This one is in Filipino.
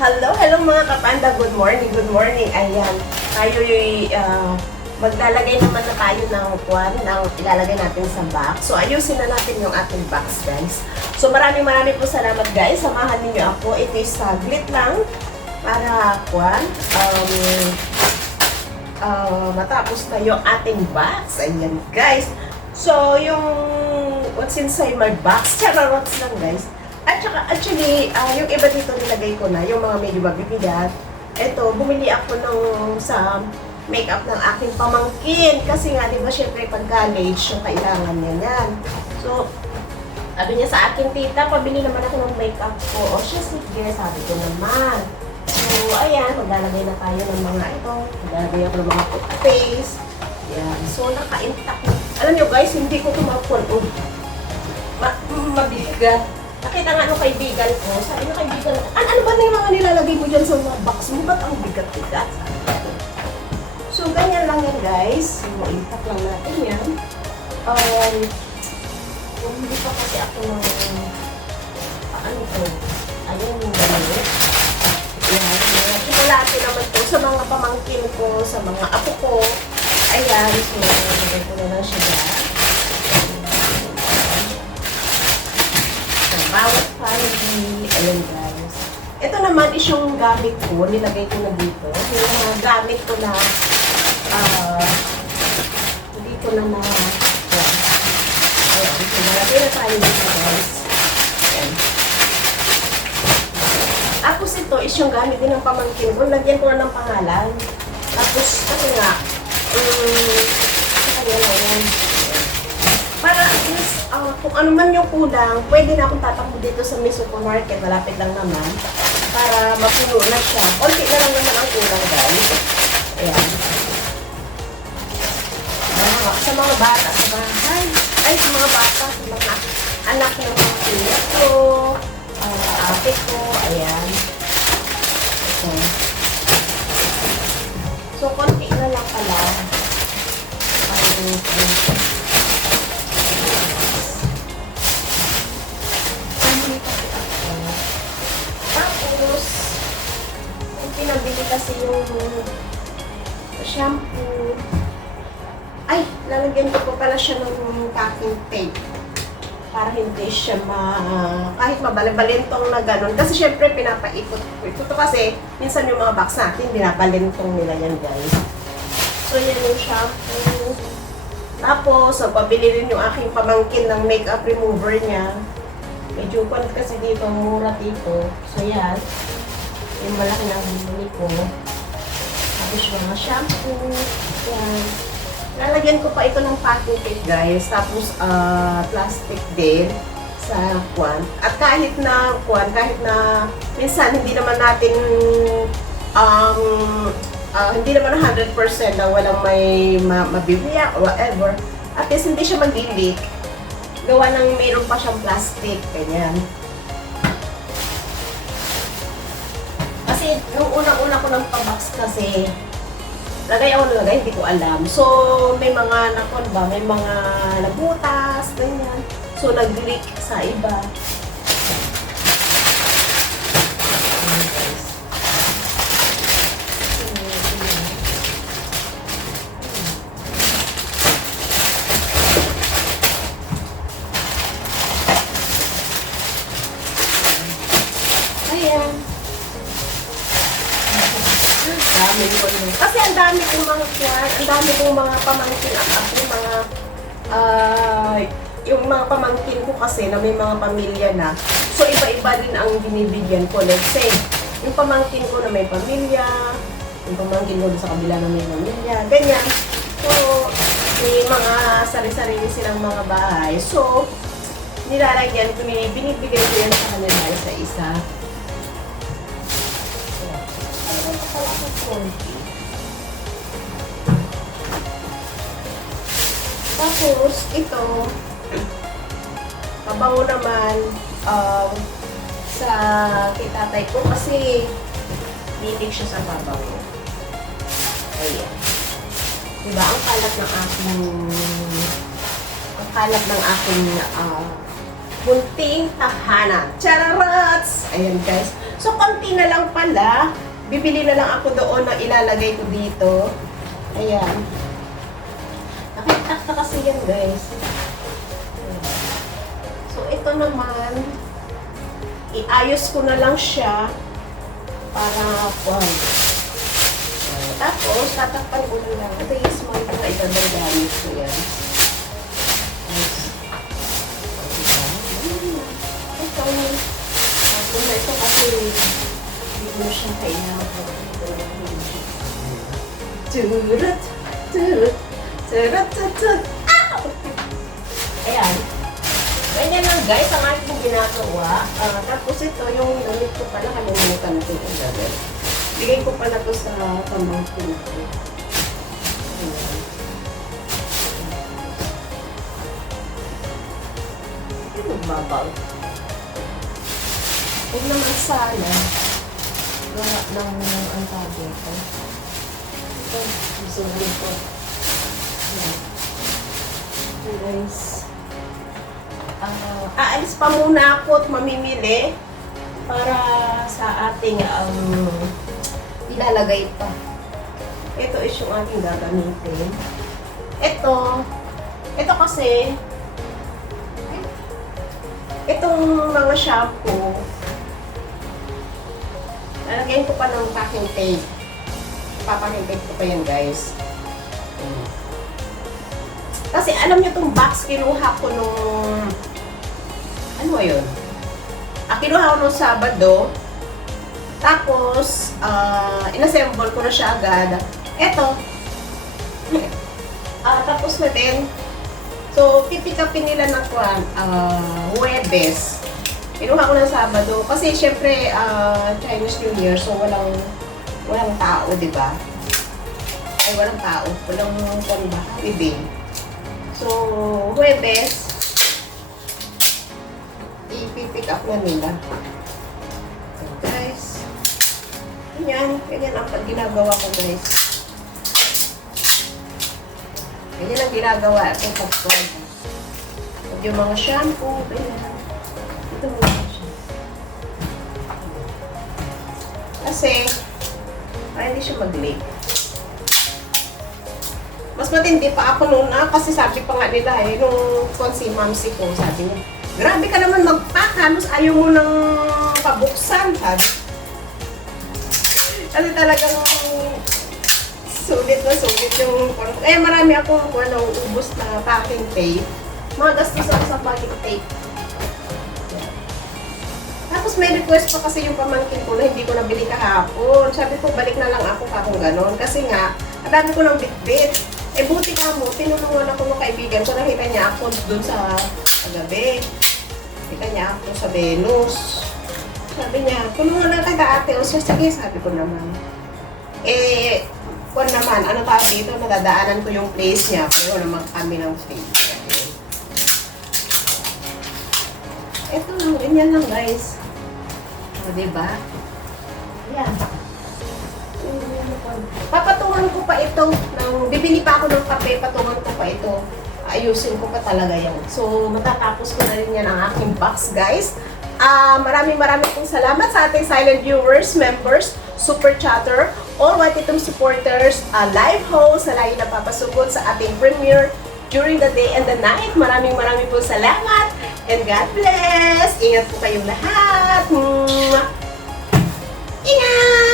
Hello, hello mga kapanda. Good morning, good morning. Ayan, tayo'y maglalagay naman na tayo ng kwan, ng ilalagay natin sa box. So, ayusin na natin yung ating box, guys. So, maraming po salamat, guys. Samahan niyo ako. Ito is saglit lang para kwan, matapos na yung ating box. Ayan, guys. So, yung what's inside my box, chararots lang, guys. At saka, actually, yung iba dito nilagay ko na, yung mga medyo mabibigat. Ito, bumili ako sa makeup ng aking pamangkin. Kasi nga, di ba, syempre, pag college, yung kailangan niya yan. So, sabi niya sa akin, tita, pabili naman ako ng makeup ko. O siya, sige, sabi ko naman. So, ayan, maglalagay na tayo ng mga ito. Maglalagay ako ng mga toothpaste. Yan. So, naka-intact na. Alam niyo, guys, hindi ko kumakon. Mabigat. Nakita nga nung kaibigan ko, sabi ng kaibigan ko, ano ba na yung mga nilalagay mo dyan sa mga box mo? Ba't ang bigat-bigat? So, ganyan lang yan, guys. So, impact lang natin yan. Hindi pa kasi ako ng, ano ko, ayun yung ganyan. Yan. Chocolate naman to sa mga pamangkin ko, sa mga apo ko. Ayan, so, nagay ko na lang siya dyan. Bawat family, ayun guys. Ito naman is yung gamit ko, nilagay ko na dito. Yung mga gamit ko na, hindi ko na yan. Ayan, so nalagay na tayo dito guys. Ayan. Tapos ito is yung gamit din ng pamangkin ko. Lagyan ko na ng pangalan. Tapos, kasi nga, kanya lang yan. Para at least, kung ano man yung kulang, pwede na akong tatakbo dito sa may supermarket, malapit lang naman, para mapuno na siya. Konti na lang naman ang kulang, guys. Ayan. Sa mga bata, sa bahay, sa mga bata, sa mga anak ng mga kuya ko, ate ko, ayan. Ito. So, konti na lang pala. Tapos, yung pinabili kasi yung shampoo. Ay, lalagyan ko pa pala siya ng packing tape. Para hindi siya kahit mabalintong na gano'n. Kasi syempre, pinapaikot. Ito kasi, minsan yung mga box natin, binabalintong nila yan, guys. So, yan yung shampoo. Tapos, pabili rin yung aking pamangkin ng makeup remover niya. Medyo kulit kasi dito, mura dito. So, yan. Yung malaki na bumili ko. Tapos, mga shampoo. Yan. Lalagyan ko pa ito ng packing tape, guys. Tapos, plastic din sa kwan. At kahit na minsan hindi naman natin hindi naman 100% na walang may mabibiyak or whatever. At least hindi siya mag-leak. Gawa ng mayroon pa siyang plastic. Ganyan. Kasi nung unang-una ko ng pabox kasi, lagay, hindi ko alam. So, may mga may mga nabutas, ganyan. So, nag-leak sa iba. Ayan. Kasi ang dami kong mga pamangkin at ako, yung mga pamangkin ko kasi na may mga pamilya na. So, iba-iba din ang binibigyan ko. Let's say, yung pamangkin ko na may pamilya, yung pamangkin ko sa kabila na may pamilya, ganyan. So, may mga sari-sarili silang mga bahay. So, nilalagyan ko, binibigay ko yan sa kanila isa-isa. Tapos, ito, kabango naman sa kitatay ko kasi lilig siya sa babango. Ayan. Diba, ang kalat ng aking munting tahanan. Chararots! Ayan, guys. So, konti na lang pala. Bibili na lang ako doon na ilalagay ko dito. Ayan. Nakitak na kasi yan, guys. So, ito naman, iayos ko na lang siya para tapos, tatakpan ko na lang. Ito yung small ko na itadagdamis ko yan. Ito na ito kasi hindi mo siya kailangan. Turut! Turut! Turut! Turut! Ow! Ayan. Ganyan lang guys, ang aking ginagawa. Tapos ito, yung gamit ko pala, kalimutan ko yung gagawin. Bigay ko pala to sa pamangkin ko. Ayan. Ay, magbabaw. Huwag naman sana. Gawa ng ang tawag ito. Ito, susunin ko. Ayan. So guys, aalis pa muna ako at mamimili para sa ating ilalagay pa. Ito is yung ating gagamitin. Ito kasi, itong mga shampoo, lalagyan ko pa ng packing tape. Papacking tape ko pa yan, guys. Kasi alam nyo itong box, kinuha ko nung, ano yun? Kinuha ko nung Sabado. Tapos, inassemble ko na siya agad. Eto. Tapos na din. So, pipick upin nila ng Huwebes. Kinuha ko ng Sabado. Kasi, syempre, Chinese New Year. So, walang tao, di ba? Ay, walang tao. Walang ba? Holiday. So, Huwebes, ipipick up na nila. So, guys. Ganyan ang ginagawa ko, guys. Ganyan ang ginagawa ko pag yung mga shampoo, ganyan. Ito mga shampoo. Kasi, para hindi siya mag-leak. Mas matindi pa ako noon kasi sabi pa nga nila nung si Mamsi ko, sabi niya, grabe ka naman mag-pack, halos ayaw mo nang pabuksan, sabi. Kasi talagang sulit yung marami akong ubos na packing tape. Mga gastos ako sa packing tape. Tapos may request pa kasi yung pamangkin ko na hindi ko nabili kahapon. Sabi ko, balik na lang ako kung ganon. Kasi nga, ang dami ko ng bit-bit. Buti ka mo, tinulungan ako ng kaibigan ko. Nakita niya ako dun sa gabi. Nakita niya ako sa Venus. Sabi niya, tulungan na kita ate. O siya, sige, sabi ko naman. Kung naman, ano tawag dito, nadadaanan ko yung place niya. Pero naman kami ng place. Ito lang, ganyan lang guys. O, diba? Ayan. Papatungan ko pa ito. Bibili pa ako ng kape, patungan ko pa ito. Ayusin ko pa talaga yan. So, matatapos ko na rin yan ang aking box, guys. Maraming pong salamat sa ating silent viewers, members, super chatter, all Watitum supporters, live host na lagi napapasugod sa ating premiere during the day and the night. Maraming pong salamat and God bless! Ingat po kayong lahat! Ingat!